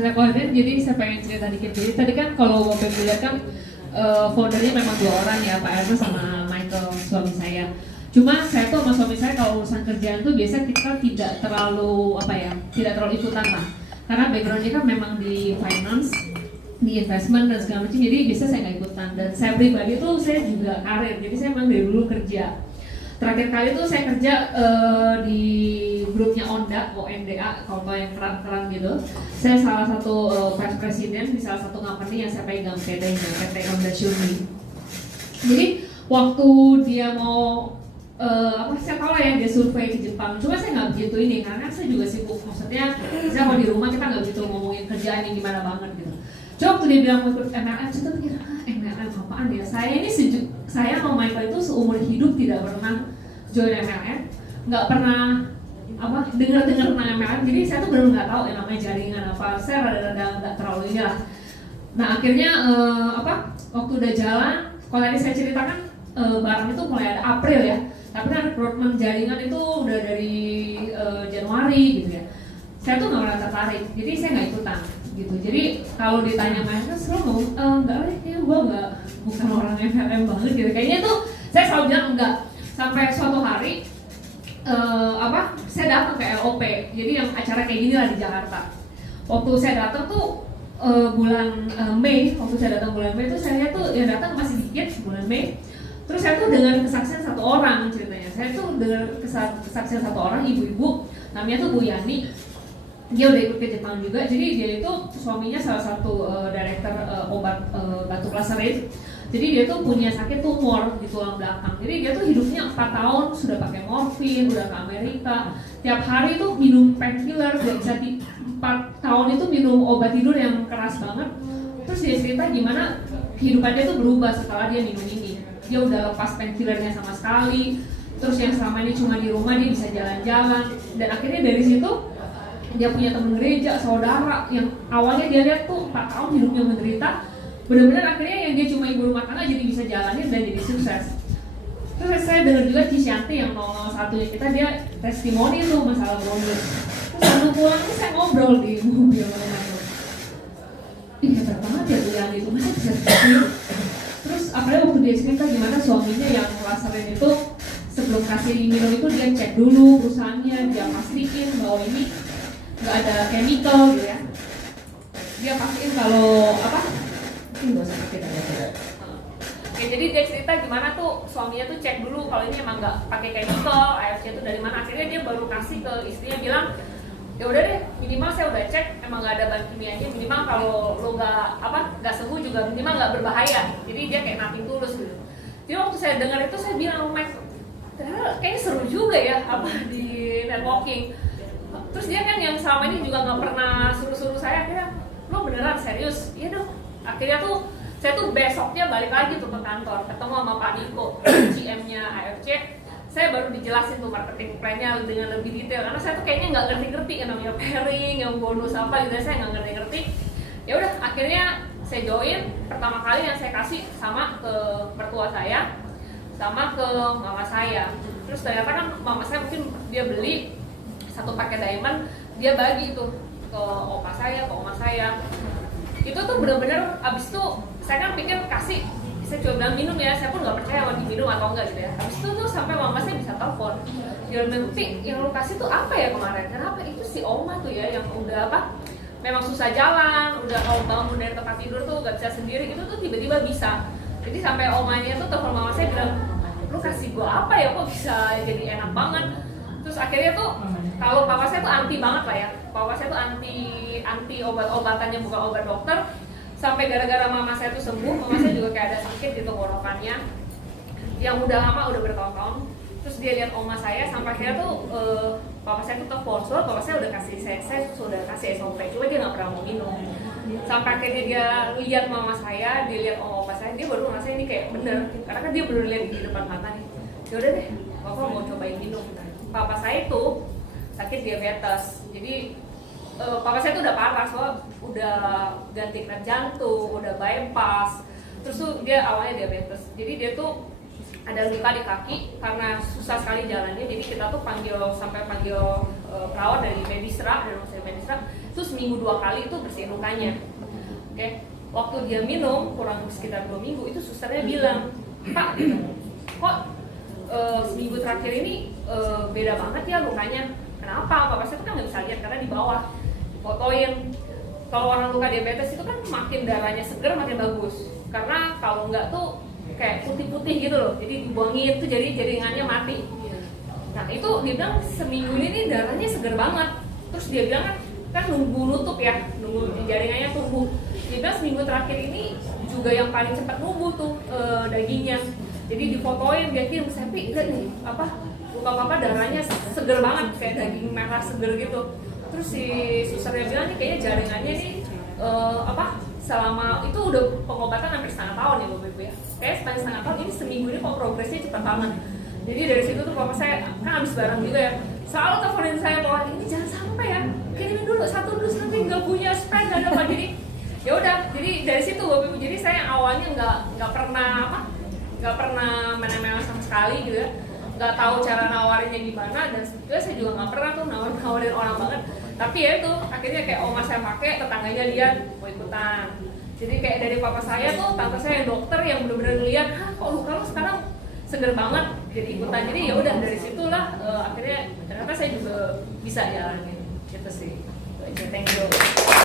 saya koordinator, jadi saya pengen cerita dikit. Jadi tadi kan kalau Bapak lihat kan foundernya memang 2 orang ya, Pak Erno sama Michael, suami saya. Cuma saya tuh sama suami saya kalau urusan kerjaan tuh biasa kita tidak terlalu tidak terlalu ikutan lah. Karena backgroundnya kan memang di finance, di investment dan segala macam, jadi biasa saya nggak ikutan. Dan saya pribadi tuh saya juga karir, jadi saya memang dari dulu kerja. Terakhir kali tuh saya kerja di grupnya ONDA kalau yang keren gitu. Saya salah satu vice president di salah satu company yang saya pegang, PT Honda Shumi. Jadi waktu dia mau saya tahu lah ya dia survei di Jepang, cuma saya nggak begitu ini karena saya juga sibuk, maksudnya saya kalau di rumah kita nggak begitu ngomongin kerjaan yang gimana banget gitu. Cuma waktu dia bilang mau ikut MLM, saya tuh pikir MLM apaan ya? Saya sama Michael itu seumur hidup tidak pernah join MLM, nggak pernah dengar tentang MLM, jadi saya tuh benar-benar nggak tahu yang namanya jaringan apa. Saya rada-rada nggak terlalu ini lah. Nah akhirnya waktu udah jalan, kalau tadi saya ceritakan barang itu mulai ada April ya. Tapi kan rekrutmen jaringan itu udah dari Januari gitu ya. Saya tuh nggak pernah tertarik, jadi saya nggak ikutan gitu. Jadi kalau ditanya Mas, selalu nggak lah, ya gue bukan orang MLM banget gitu. Kayaknya tuh saya selalu bilang enggak. Sampai suatu hari saya datang ke LOP, jadi yang acara kayak gini lah di Jakarta. Waktu saya datang tuh bulan Mei, waktu saya datang bulan Mei tuh saya lihat tuh yang datang masih dikit bulan Mei. Terus saya tuh dengar kesaksian satu orang ceritanya. Saya tuh dengar kesaksian satu orang ibu-ibu, namanya tuh Bu Yani. Dia udah ikut ke Jepang juga. Jadi dia itu suaminya salah satu direktur obat batuk laserit. Jadi dia tuh punya sakit tumor di tulang belakang. Jadi dia tuh hidupnya 4 tahun sudah pakai morfin, udah ke Amerika. Tiap hari tuh minum painkiller, dia bisa 4 tahun itu minum obat tidur yang keras banget. Terus dia cerita gimana kehidupannya tuh berubah setelah dia minum ini. Dia udah lepas painkillernya sama sekali. Terus yang selama ini cuma di rumah dia bisa jalan-jalan. Dan akhirnya dari situ dia punya teman gereja, saudara yang awalnya dia lihat tuh 4 tahun hidupnya menderita. Benar-benar akhirnya yang dia cuma ibu rumah tangga jadi bisa jalanin dan jadi sukses. Terus saya dengar juga Cisyanti yang 001 nya kita, dia testimoni tuh masalah bonus. Terus sambil pulang tuh saya ngobrol di mobil sama Michael. Ih hebat banget ya Bu Yani itu, masa bisa seperti itu? Terus apalagi waktu dia cerita gimana suaminya yang laserin itu sebelum kasih minum itu dia cek dulu perusahaannya, dia pastiin bahwa ini nggak ada chemical gitu ya. Dia pastiin kalau nggak usah pakai dada. Oke, jadi dia cerita gimana tuh suaminya tuh cek dulu kalau ini emang nggak pakai chemical, AFC itu dari mana. Akhirnya dia baru kasih ke istrinya bilang, ya udah deh, minimal saya udah cek emang nggak ada bahan kimianya, minimal kalau lo nggak sembuh juga minimal nggak berbahaya. Jadi dia kayak nothing tulus gitu. Jadi waktu saya dengar itu saya bilang, Mike, kayaknya seru juga ya di networking. Terus dia kan yang selama ini juga nggak pernah suruh-suruh saya, akhirnya lo beneran serius? Iya dong. Akhirnya tuh saya tuh besoknya balik lagi tuh ke kantor, ketemu sama Pak Niko, GM-nya AFC. Saya baru dijelasin tuh marketing plan-nya dengan lebih detail karena saya tuh kayaknya nggak ngerti-ngerti yang namanya pairing, yang bonus apa gitu, saya nggak ngerti-ngerti. Ya udah, akhirnya saya join. Pertama kali yang saya kasih sama ke mertua saya, sama ke mama saya. Terus ternyata kan mama saya mungkin dia beli 1 paket diamond, dia bagi itu ke opa saya, ke oma saya. Itu tuh benar-benar abis itu saya kan pikir kasih, saya coba bilang minum ya, saya pun nggak percaya mau diminum atau enggak gitu ya. Abis itu tuh sampai mama saya bisa telepon, dia bilang, yang lu kasih tuh apa ya kemarin? Kenapa? Itu si oma tuh ya yang udah memang susah jalan, udah kalau bangun dari tempat tidur tuh nggak bisa sendiri, itu tuh tiba-tiba bisa. Jadi sampai omanya tuh telepon mama saya bilang, lu kasih gua apa ya kok bisa jadi enak banget. Terus akhirnya tuh kalau papa saya tuh anti banget lah ya, papa saya tuh anti obat-obatannya, bukan obat dokter. Sampai gara-gara mama saya tuh sembuh, mama saya juga kayak ada sakit di tenggorokannya yang udah lama, udah bertahun-tahun. Terus dia lihat oma saya, sampai akhirnya tuh papa saya tuh telepon, soalnya papa saya udah kasih, saya sudah kasih SOP, cuma dia nggak pernah mau minum. Sampai akhirnya dia lihat mama saya, dia lihat oma saya, dia baru ngerasa ini kayak bener, karena kan dia bener lihat di depan mata nih. Yaudah deh, papa mau cobain minum. Papa saya tuh sakit diabetes, jadi papa saya tuh udah parah, soalnya udah ganti kerat jantung, udah bypass, terus tuh dia awalnya diabetes, jadi dia tuh ada luka di kaki karena susah sekali jalannya. Jadi kita tuh panggil perawat dari Medisra, itu itu seminggu 2 kali itu bersihin lukanya. Oke, waktu dia minum kurang sekitar 2 minggu itu susternya bilang, Pak, kok seminggu terakhir ini beda banget ya lukanya. Kenapa? Bapak saya tuh kan nggak bisa lihat karena di bawah. Fotoin. Kalau orang luka diabetes itu kan makin darahnya seger makin bagus. Karena kalau nggak tuh kayak putih-putih gitu loh. Jadi dibuangin tuh jadi jaringannya mati. Nah itu dia bilang seminggu ini nih darahnya seger banget. Terus dia bilang kan nunggu nutup ya, nunggu jaringannya tumbuh. Dia bilang seminggu terakhir ini juga yang paling cepat numbuh tuh dagingnya. Jadi difotoin dia kirim ke Sepi, lihat nih apa luka papa darahnya seger banget kayak daging merah seger gitu. Terus si susternya bilang nih kayaknya jaringannya nih selama itu udah pengobatan hampir setengah tahun ya Bapak Ibu ya. Kayak setengah tahun ini seminggu ini kok progresnya cepat banget. Jadi dari situ tuh papa saya kan habis barang juga ya. Selalu teleponin saya bahwa ini jangan sampai ya. Kirimin dulu satu dus nanti nggak punya spare nggak ada apa. Jadi ya udah. Jadi dari situ Bapak Ibu. Jadi saya awalnya nggak pernah main-main sama sekali gitu ya. Nggak tahu cara nawarinnya gimana dan sebetulnya saya juga nggak pernah tuh nawarin orang banget. Tapi ya itu akhirnya kayak oma saya pakai, tetangganya lihat mau ikutan. Jadi kayak dari papa saya tuh tante saya yang dokter yang benar-benar lihat, kok luka lo sekarang seger banget jadi ikutan. Jadi ya udah dari situlah akhirnya ternyata saya juga bisa jalanin gitu sih. Thank you.